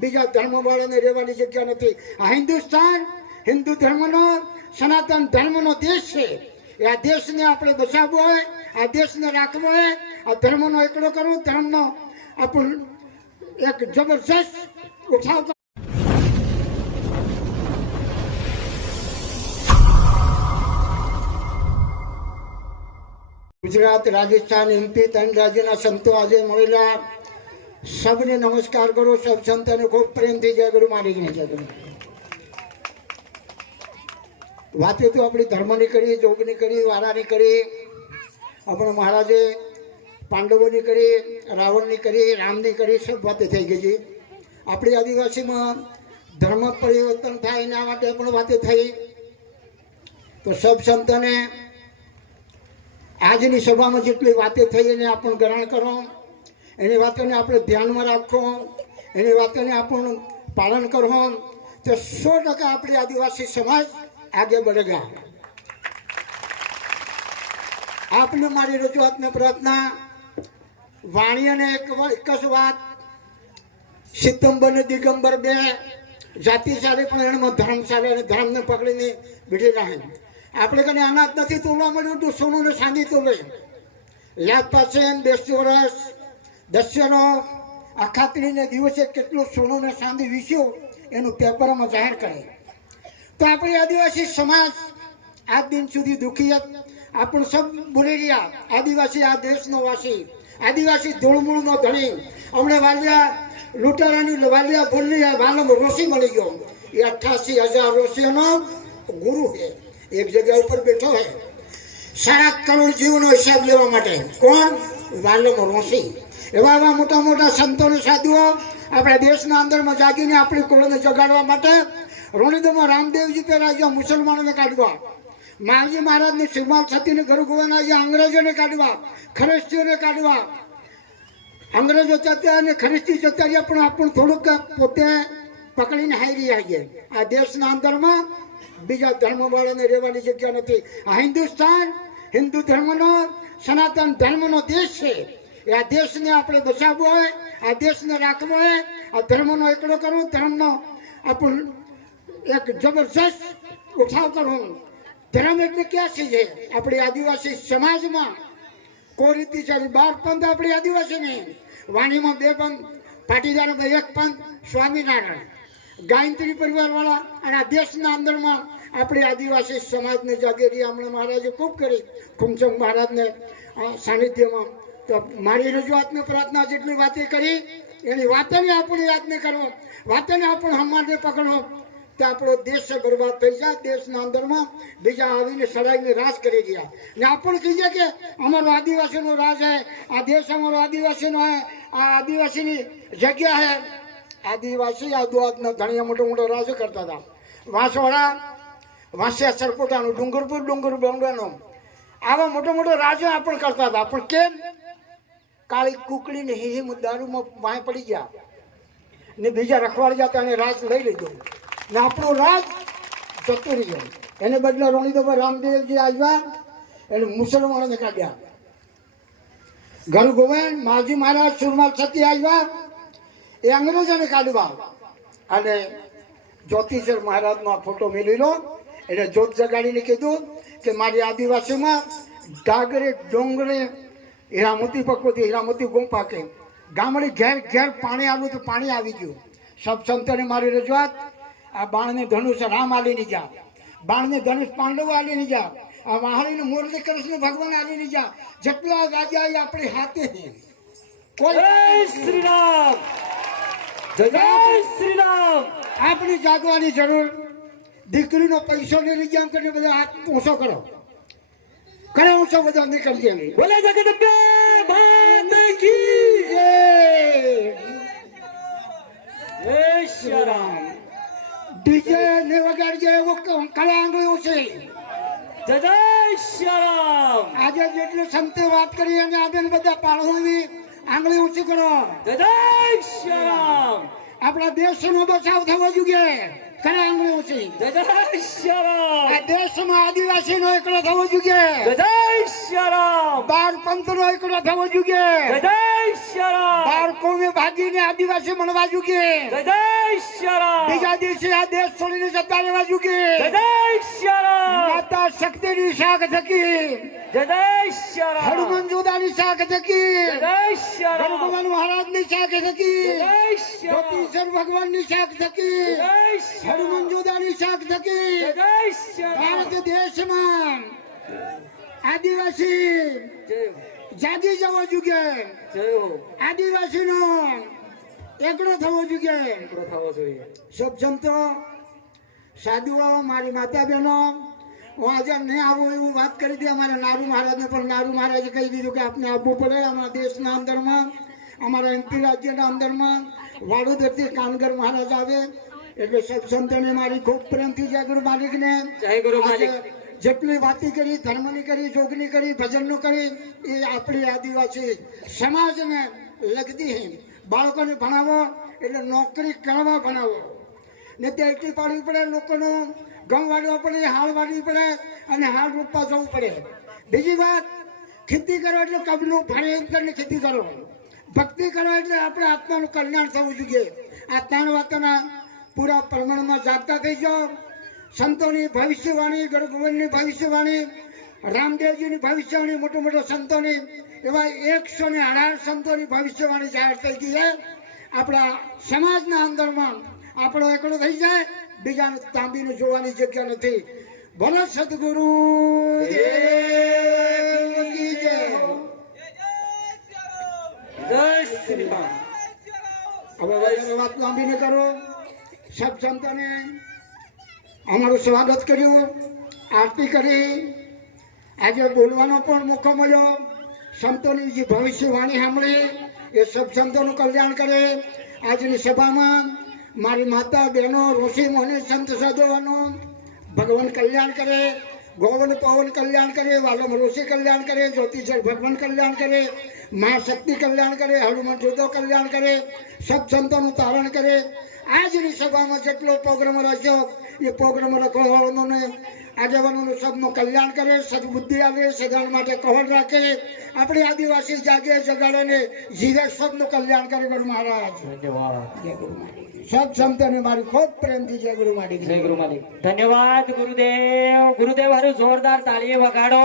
બીજા ધર્મવાળાને રહેવાની જગ્યા નથી. આ હિન્દુસ્તાન હિન્દુ ધર્મનો સનાતન ધર્મનો દેશ છે. એ આ દેશને આપણે બચાવવો હોય, આ દેશને રાખવો હોય, આ ધર્મનો એકડો કરવો, ધર્મનો આપણું એક જબરજસ્ત ઉઠાવ. ગુજરાત, રાજસ્થાન, એમપી ત્રણ રાજ્યના સંતો આજે મળેલા. સબને નમસ્કાર કરો. સબ સંતોને ખૂબ પ્રેમથી જય ગુરુ માલિકને જય ગુરુ. વાતો તો આપણી ધર્મની કરી, જોગની કરી, વારાની કરી, આપણા મહારાજે પાંડવોની કરી, રાવણની કરી, રામની કરી, સબ વાતો થઈ ગઈ છે. આપણી આદિવાસીમાં ધર્મ પરિવર્તન થાય એના માટે પણ વાતો થઈ. તો સબ સંતોને આજની સભામાં જેટલી વાતો થઈ એને આપણું ગ્રહણ કરો, એની વાતોને આપણે ધ્યાનમાં રાખો, એની વાતોને આપણું પાલન કરો, તો 100% આપણી આદિવાસી સમાજ આગે બઢેગા. આપને મારી રજૂઆતને પ્રાર્થના. વાણિયાને એક જ વાત, સિતંબર ને દિગંબર 2 જાતિ સારી પણ એનામાં ધર્મ સારે અને ધર્મને પકડીને બીઠી રહે. આપણે કને અનાજ નથી તોડવા મળ્યું તો સોનું ને ચાંદી તોડે. યાદ પાસે 200 વર્ષ દસ્યનો અખાત્રીને દિવસે કેટલું સોનું ને ચાંદી વીસ્યું એનું પેપરમાં જાહેર કરે. તો આપણી આદિવાસી સમાજ આજ દિન સુધી દુઃખી. આપણું સબ બોલી રહ્યા આદિવાસી આ દેશનો વાસી, આદિવાસી ધૂળમૂળનો ધણી. હમણાં વાલિયા લૂંટારાની વાલિયા બોલની વાલમ ઋષિ મળી ગયો. એ 88,000 ઋષિઓનો ગુરુ છે. એક જગ્યા ઉપર બેઠો હે 7 કરોડ જીવનો હિસાબ લેવા માટે. કોણ? વાલમ ઋષિ. એવા એવા મોટા મોટા સંતોને સાધુઓ આપણા દેશના અંદરમાં જાગીને આપણી કુળને જગાડવા માટે રોણીદોમાં રામદેવજી તે રાજ્ય મુસલમાનોને કાઢવા, માવજી મહારાજની શિવમાલ સતીને ગરુ ગોવાના અંગ્રેજોને કાઢવા, ખરીસ્તીઓને કાઢવા. અંગ્રેજો જતા અને ખરીસ્તી જતા રહ્યા પણ આપણું થોડુંક પોતે પકડીને હારી રહ્યા છે. આ દેશના અંદરમાં બીજા ધર્મવાળાને રહેવાની જગ્યા નથી. આ હિન્દુસ્તાન હિન્દુ ધર્મનો સનાતન ધર્મનો દેશ છે. એ આ દેશને આપણે બચાવવો હોય, આ દેશને રાખવો હોય, આ ધર્મનો એકડો કરવો, ધર્મનો આપણું એક જબરજસ્ત ઉઠાવ કરવો. ધર્મ એટલે ક્યાં છે? આપણી આદિવાસી સમાજમાં કોઈ રીતે ચાલી 12 પંથ આપણી આદિવાસીને. વાણીમાં 2 પંથ, પાટીદારોમાં 1 પંથ, સ્વામિનારાયણ, ગાયત્રી પરિવારવાળા. અને આ દેશના અંદરમાં આપણી આદિવાસી સમાજને જાગેરી હમણાં મહારાજે ખૂબ કરી, ખુમચંદ મહારાજને સાનિધ્યમાં. તો મારી રજૂઆતને પ્રાર્થના જેટલી વાતે કરી એની વાતોને આપણે યાદ નહીં કરવો, વાતોને આપણે હમારને પકડવો તો આપણો દેશ બરબાદ થઈ જાય. દેશના અંદરમાં બીજા આવીને સડાઈને રાજ કરી ગયા ને આપણે કહીએ કે અમારો આદિવાસીનો રાજ હે, આ દેશ અમારો આદિવાસીનો હે, આ આદિવાસીની જગ્યા હે. આદિવાસી આદુઆતના ઘણા મોટો મોટો રાજ કરતા હતા. વાંસવાડા, વાંસિયા સરપોટાનું, ડુંગરપુર, ડુંગર બંગલાનો, આવા મોટો મોટો રાજો આપણે કરતા હતા. પણ કેમ? કાળી કુકડીને હિમ દારૂમાં વાંય પડી ગયા ને બીજા રખવાડી જતા અને રાજ લઈ લીધો ને આપણો રાજ જતો રહ્યો. એને બદલે રોણીદોમાં રામદેવજી આવ્યા એટલે મુસલમાનોને કાઢ્યા. ગરુ ગોવિંદ, માવજી મહારાજ, સુરમાલ સતી આવ્યા એ અંગ્રેજોને કાઢવા. અને જ્યોતિષર મહારાજનો ફોટો મેલી લો એટલે જોત જગાડીને કીધું કે મારી આદિવાસીમાં ડાગરે ડોંગરે હીરામોતી પકવતી, હીરામોતી ગુમ પાકે. ગામડે ઘેર ઘેર પાણી આવ્યું તો પાણી આવી ગયું. સબ સંતોને મારી રજૂઆત. આ બાણને ધનુષ રામ આલીની જા, બાણને ધનુષ પાંડવો આલીની જા, આ મહારીને મુરલી કૃષ્ણ ભગવાન આલીની જા. જેટલા રાજા એ આપણી હાથે છે. જય શ્રી રામ, જય શ્રી રામ. આપણી જાગવાની જરૂર. દીકરીનો પૈસો ને લઈ ગયા કરીને બધા હાથ ઊંચો કરો, કરે ઊંચો બધા નીકળી જાય. બોલે જગદંબે માત કી જય. જય શ્રી રામ. ડીજે ને વગાડજે એવું કળા આંગળીઓ છે. જય શ્રી રામ. આજે જેટલું સંતે વાત કરી અને આજે બધા પાળોવી આંગળી ઊંચી કરો. જય શ્રી રામ. આપણા દેશનો બચાવ થવો જોઈએ. કરે આંગળી ઊંચી. જય જય શ્યારામ. આ દેશમાં આદિવાસીનો એકડો થવો જોઈએ. જય જય શ્યારામ. બાર પંથનો એકડો થવો જોઈએ. જય જય શ્યારામ. બાર કોમે ભાગીને આદિવાસી બનવા જોઈએ. જય જય શ્યારામ. બીજા દિવસે આ દેશ છોડીને જતા રહેવા જોઈએ. જય જય શ્યારામ. માતા શક્તિની શાખ થકી, જય જય શ્યારામ. હનુમાન જોદાની શાખ થકી, જય જય શ્યારામ. ભગવાન મહારાજની શાખ થકી, જય જય શ્યારામ. જ્યોતિષર ભગવાનની શાખ થકી, જય જય શ્યારામ. હનુમાન જોદાની શાખ થકી જય જય શ્યારામ. ભારત દેશમાં આદિવાસી જય જાગી જવો જોઈએ. જય હો. આદિવાસીનો એકડો થવો જોઈએ. એકડો થવો જોઈએ. સબ સંતો, સાધુઓ, મારી માતા બહેનો, હું આજે નહીં આવું એવું વાત કરી હતી અમારા નારુ મહારાજને, પણ નારુ મહારાજે કહી દીધું કે આપણે આવવું પડે. અમારા દેશના અંદરમાં, અમારા એમપી રાજ્યના અંદરમાં વાડોદરથી કાનગર મહારાજ આવે એટલે સબ સંતોને મારી ખૂબ પ્રેમથી જય ગુરુ માલિકને. જય ગુરુ માલિક. આજે જેટલી વાતી કરી, ધર્મની કરી, જોગની કરી, ભજનનું કરી, એ આપણી આદિવાસી સમાજને લગતી છે. બાળકોને ભણાવો એટલે નોકરી કરવા ભણાવો, ને તે એટલી પાડવી પડે, લોકોનું ઘઉં વાળવા પડે, હાળ વાળવી પડે અને હાળ રોપવા જવું પડે. બીજી વાત, ખેતી કરો એટલે કબલું ભારે એમ કરીને ખેતી કરો. ભક્તિ કરો એટલે આપણે આત્માનું કલ્યાણ થવું જોઈએ. આ ત્રણ વાતોના પૂરા પ્રમાણમાં જાગતા થઈ જાઓ. સંતોની ભવિષ્યવાણી, ગુરુ ગોવિંદની ભવિષ્યવાણી, રામદેવજીની ભવિષ્યવાણી, મોટો મોટો સંતોની, એવા 118 સંતોની ભવિષ્યવાણી જાહેર થઈ ગઈ છે. આપણા સમાજના અંદરમાં આપણો એકડો થઈ જાય, બીજાને તાંબીને જોવાની જગ્યા નથી. બોલો સદગુરુ દેવ કી જય. જય શ્રી રામ. હવે વધારે વાત લાંબી ન કરો. સબ સંતોને અમારું સ્વાગત કર્યું, આરતી કરી, આજે બોલવાનો પણ મોકો મળ્યો. સંતોની જે ભવિષ્યવાણી સાંભળી એ સબ સંતોનું કલ્યાણ કરે. આજની સભામાં મારી માતા બહેનો, ઋષિ મુનિ, સંત સાધુઓનું ભગવાન કલ્યાણ કરે, ગોવન પવન કલ્યાણ કરે, વાલમ ઋષિ કલ્યાણ કરે, જ્યોતિષર ભગવાન કલ્યાણ કરે, મા શક્તિ કલ્યાણ કરે, હનુમાન જોધો કલ્યાણ કરે, સબ સંતોનું તારણ કરે. આજની સભામાં જેટલો પ્રોગ્રામ રાખ્યો એ પ્રોગ્રામ રખવાળાઓને, આગેવાનોનું સબનું કલ્યાણ કરે, સદબુદ્ધિ આવે, સદાન માટે કહોડ રાખે. આપણી આદિવાસી જાગે, જગાડે ને જીરે સબનું કલ્યાણ કરે. ગુરુ મહારાજ ધન્યવાદ. જય ગુરુ માલિક. સબ સંતોને મારી ખૂબ પ્રેમથી જય ગુરુ માલિક. જય ગુરુ માલિક. ધન્યવાદ ગુરુદેવ. ગુરુદેવ હારું જોરદાર તાળીએ વગાડો.